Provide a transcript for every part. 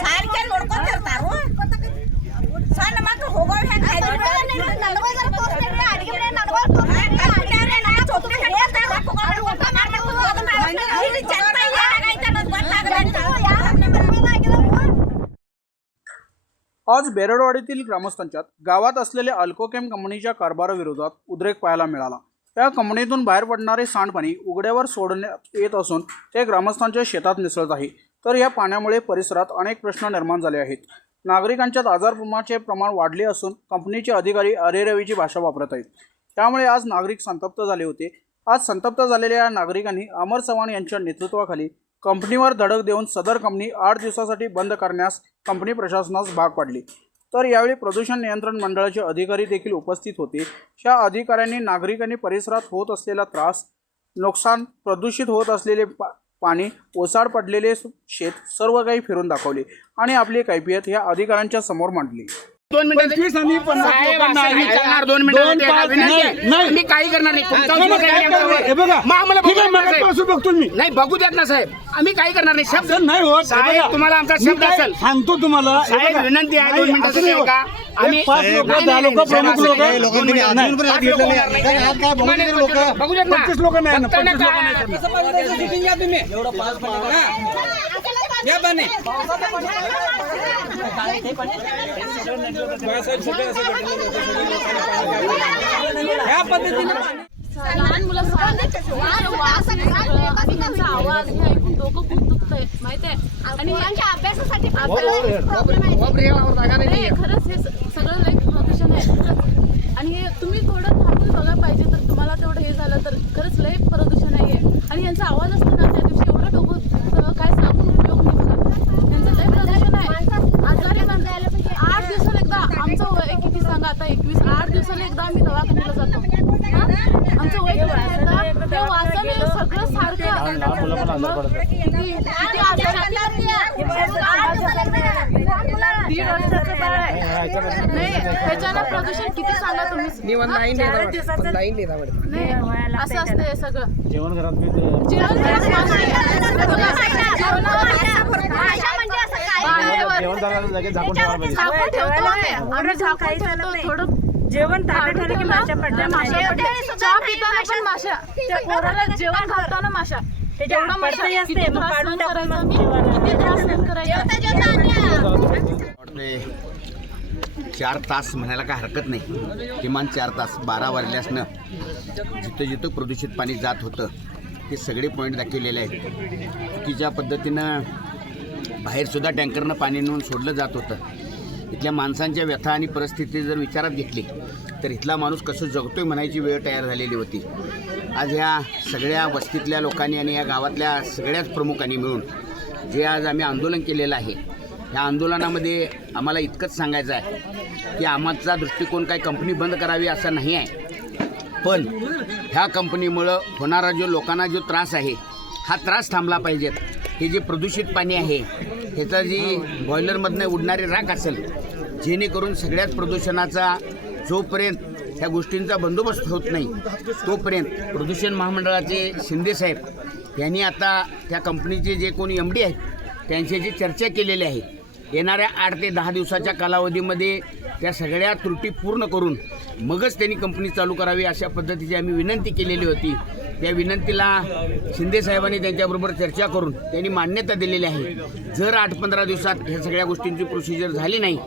ಸಾರಿಗೆ ನೋಡ್ಕೊತಿರ್ತಾರು ಸಣ್ಣ ಮಕ್ಕಳು ಹೋಗೋ ಹೆಂಗ್ आज बेरडवाडीतील ग्रामस्थांच्यात गावात असलेल्या अल्कोकेम कंपनीच्या कारभाराविरोधात उद्रेक पाहायला मिळाला या कंपनीतून बाहेर पडणारे सांडपाणी उघड्यावर सोडण्यात येत असून ते ग्रामस्थांच्या शेतात मिसळत आहे तर या पाण्यामुळे परिसरात अनेक प्रश्न निर्माण झाले आहेत. नागरिकांच्यात आजारपणाचे प्रमाण वाढले असून कंपनीचे अधिकारी अरेरवीची भाषा वापरत आहेत. त्यामुळे आज नागरिक संतप्त झाले होते. आज संतप्त झालेल्या या नागरिकांनी अमर चव्हाण यांच्या नेतृत्वाखाली कंपनीवर धडक देऊन सदर कंपनी आठ दिवसासाठी बंद करण्यास कंपनी प्रशासनास भाग पाडली. तर यावेळी प्रदूषण नियंत्रण मंडळाचे अधिकारी देखील उपस्थित होते. या अधिकाऱ्यांनी नागरिकांनी परिसरात होत असलेला त्रास नुकसान प्रदूषित होत असलेले पा पाणी ओसाड पडलेले शेत सर्व काही फिरून दाखवले आणि आपली कैफियत ह्या अधिकाऱ्यांच्या समोर मांडली. दोन मिनिटं पंचवीस आणि पन्नास साहेब, लोकांना असं आम्ही नाही चालणार. दोन मिनिटं दोन होते. पाच- विनंती नाही, आहे. नाही. मी काही करणार नाही तुमचा नाही, विरोध काय आहे करणार? आमच्यावर. हे बघा. मग आम्हाला ठीक आहे बघू द्या ना, मगापासून साहेब. बघतो मी नाही बघू द्यात ना साहेब आम्ही काही करणार नाही शब्द असं नाही होत हे साहेब, बघा. तुम्हाला आमचा मी शब्द काय असेल. सांगतो तुम्हाला हे साहेब, बघा. विनंती आहे, दोन नाही, मिनिटाचं असं नाही नाही होत. का? एक आम्ही- पाच साहेब, लोक नाही, दहा नाही, लोक साहेब, प्रमुख लोक नाही. नाही. अजून पण नाही. काय लोक गोष्ट बघू द्यात ना. पंचवीस लोक नाही ना, फक्त पंचवीस लोक नका. नाही लहान मुलं वास आणि त्यांचा आवाज हे ऐकून डोकं खूप दुखतंय माहितीये? आणि अभ्यासासाठी खरंच हे स- सगळं प्रदूषण आहे. आणि हे तुम्ही थोडं थांबून बघा पाहिजे तर तुम्हाला तेवढं हे झालं तर खरंच लय प्रदूषण आहे हे. आणि यांचा आवाज असतो ना त्या दिवशी एवढं डोकं दुखतं, काय सांगून उपयोग नाही बघा यांचं लय प्रदूषण आहे आजारी माणसं आठ दिवसाला एकदा आमचं वय किती सांगा आता एकवीस आठ दिवसाला एकदा आम्ही दवाखान्याला जातो? आमचं वय? ते वासाने सगळं सारखं. मग किती किती आजारी दीड वर्षाचं बाळ आहे. नाही त्याच्यानं प्रदूषण किती सांगा तुम्ही? नाही असं असतं सगळं. जेवण घरात जेवण झाकून ठेवतो आम्ही. आम्ही झाकून ठेवतो थोडं जेवण झालं की माशा पडल्या चहा पिताना पण माशा. त्या पोराला जेवण घालताना माशा. एवढा माशा किती त्रास सहन करायचा? आम्ही? किती त्रास सहन करायचा? वाटते चार तास म्हणायला काय हरकत नाही. किमान चार तास बारा वाजल्यासनं जिथं जिथं प्रदूषित पाणी जात होतं ते सगळे पॉईंट दाखवलेले आहेत. चुकीच्या पद्धतीनं बाहेरसुद्धा टँकरनं पाणी नेऊन सोडलं जात होतं. इथल्या माणसांच्या व्यथा आणि परिस्थिती जर विचारात घेतली तर इथला माणूस कसं जगतोय म्हणायची वेळ तयार झालेली होती. आज ह्या सगळ्या वस्तीतल्या लोकांनी आणि या गावातल्या सगळ्याच प्रमुखांनी मिळून जे आज आम्ही आंदोलन केलेलं आहे या आंदोलनामध्ये आम्हाला इतकंच सांगायचं आहे की आमचा दृष्टिकोन काय कंपनी बंद करावी असा नाही आहे. पण ह्या कंपनीमुळं होणारा जो लोकांना जो त्रास आहे हा त्रास थांबला पाहिजेत. हे जे प्रदूषित पाणी आहे ह्याचा जी बॉयलरमधनं उडणारी राख असेल जेणेकरून सगळ्याच प्रदूषणाचा जोपर्यंत ह्या गोष्टींचा बंदोबस्त होत नाही तोपर्यंत प्रदूषण महामंडळाचे शिंदेसाहेब यांनी आता त्या कंपनीचे जे कोणी एम डी आहेत त्यांच्याशी चर्चा केलेली आहे येणाऱ्या आठ ते दहा दिवसाच्या कालावधीमध्ये त्या सगळ्या त्रुटी पूर्ण करून मगच त्यांनी कंपनी चालू करावी अशा पद्धतीची आम्ही विनंती केलेली होती. त्या विनंतीला शिंदे साहेबांनी त्यांच्याबरोबर चर्चा करून त्यांनी मान्यता दिलेली आहे. जर आठ पंधरा दिवसात ह्या सगळ्या गोष्टींची प्रोसिजर झाली नाही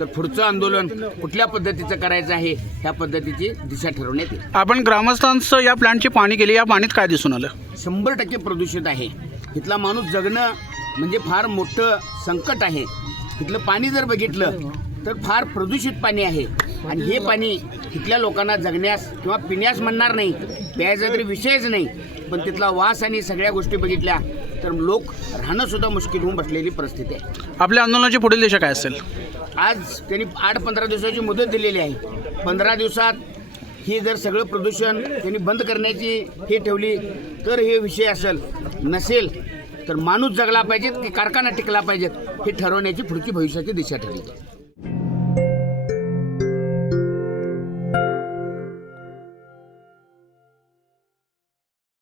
तर पुढचं आंदोलन कुठल्या पद्धतीचं करायचं आहे ह्या पद्धतीची दिशा ठरवण्यात येईल. आपण ग्रामस्थांचं या प्लॅनची पाहणी केली या पाणीत काय दिसून आलं? शंभर टक्के प्रदूषित आहे. इथला माणूस जगणं म्हणजे फार मोठं संकट आहे. इथलं पाणी जर बघितलं तर फार प्रदूषित पाणी आहे. आणि हे पाणी इथल्या लोकांना जगण्यास किंवा पिण्यास म्हणणार नाही प्यायचा तरी विषयच नाही. पण तिथला वास आणि सगळ्या गोष्टी बघितल्या तर लोक राहणं सुद्धा मुश्किल होऊन बसलेली परिस्थिती आहे. आपल्या आंदोलनाची पुढील दिशा काय असेल? आज त्यांनी आठ पंधरा दिवसाची मुदत दिलेली आहे. पंधरा दिवसात ही जर सगळं प्रदूषण त्यांनी बंद करण्याची हे ठेवली तर हे विषय असेल नसेल तर माणूस जगला पाहिजेत की कारखाना टिकला पाहिजेत हे ठरवण्याची पुढची भविष्याची दिशा ठरली.